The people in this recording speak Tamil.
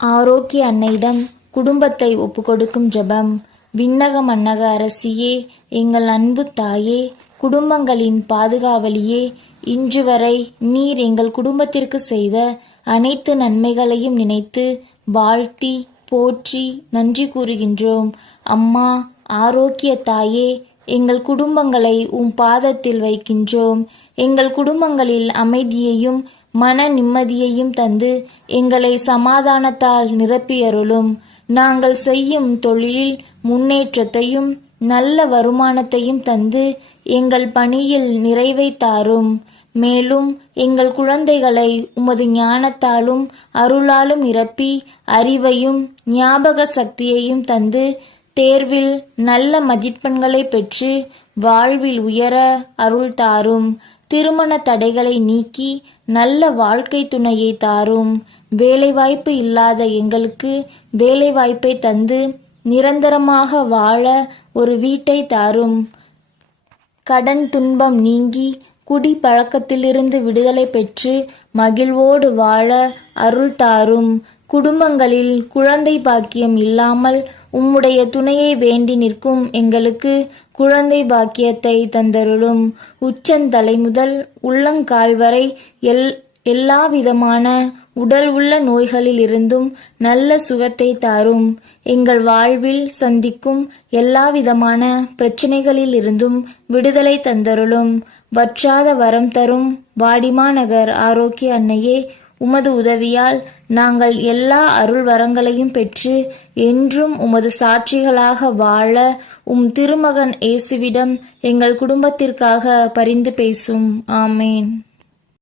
ஆரோக்கிய அன்னையிடம் குடும்பத்தை ஒப்புக்கொடுக்கும் ஜெபம். விண்ணக மன்னக அரசியே எங்கள் அன்பு தாயே குடும்பங்களின் பாதுகாவலியே இன்று வரை நீர் எங்கள் குடும்பத்திற்கு செய்த அனைத்து நன்மைகளையும் நினைத்து வாழ்த்தி போற்றி நன்றி கூறுகின்றோம். அம்மா ஆரோக்கிய தாயே எங்கள் குடும்பங்களை உம் பாதத்தில் வைக்கின்றோம். எங்கள் குடும்பங்களில் அமைதியையும் மன நிம்மதியையும் தந்து எங்களை சமாதானத்தால் நிரப்பியருளும். நாங்கள் செய்யும் தொழிலில் முன்னேற்றத்தையும் நல்ல வருமானத்தையும் தந்து எங்கள் பணியில் நிறைவை தாரும். மேலும் எங்கள் குழந்தைகளை உமது ஞானத்தாலும் அருளாலும் நிரப்பி அறிவையும் ஞாபக சக்தியையும் தந்து தேர்வில் நல்ல மதிப்பெண்களை பெற்று வாழ்வில் உயர அருள் தாரும். திருமண தடைகளை நீக்கி நல்ல வாழ்க்கை துணையை தாரும். வேலைவாய்ப்பு இல்லாத எங்களுக்கு வேலைவாய்ப்பை தந்து நிரந்தரமாக வாழ ஒரு வீட்டை தாரும். கடன் துன்பம் நீங்கி குடி பழக்கத்திலிருந்து விடுதலை பெற்று மகிழ்வோடு வாழ அருள் தாரும். குடும்பங்களில் குழந்தை பாக்கியம் இல்லாமல் உம்முடைய துணையை வேண்டி நிற்கும் எங்களுக்கு குழந்தை பாக்கியத்தை தந்தருளும். உச்சந்தலை முதல் உள்ளங்கால் வரை எல் எல்லா விதமான உடல் உள்ள நோய்களிலிருந்தும் நல்ல சுகத்தை தாரும். எங்கள் வாழ்வில் சந்திக்கும் எல்லா விதமான பிரச்சனைகளிலிருந்தும் விடுதலை தந்தருளும். வற்றாத வரம் தரும் வாடிமாநகர் ஆரோக்கிய அன்னையே உமது உதவியால் நாங்கள் எல்லா அருள் வரங்களையும் பெற்று என்றும் உமது சாட்சிகளாக வாழ உம் திருமகன் இயேசுவிடம் எங்கள் குடும்பத்திற்காக பரிந்து பேசும். ஆமேன்.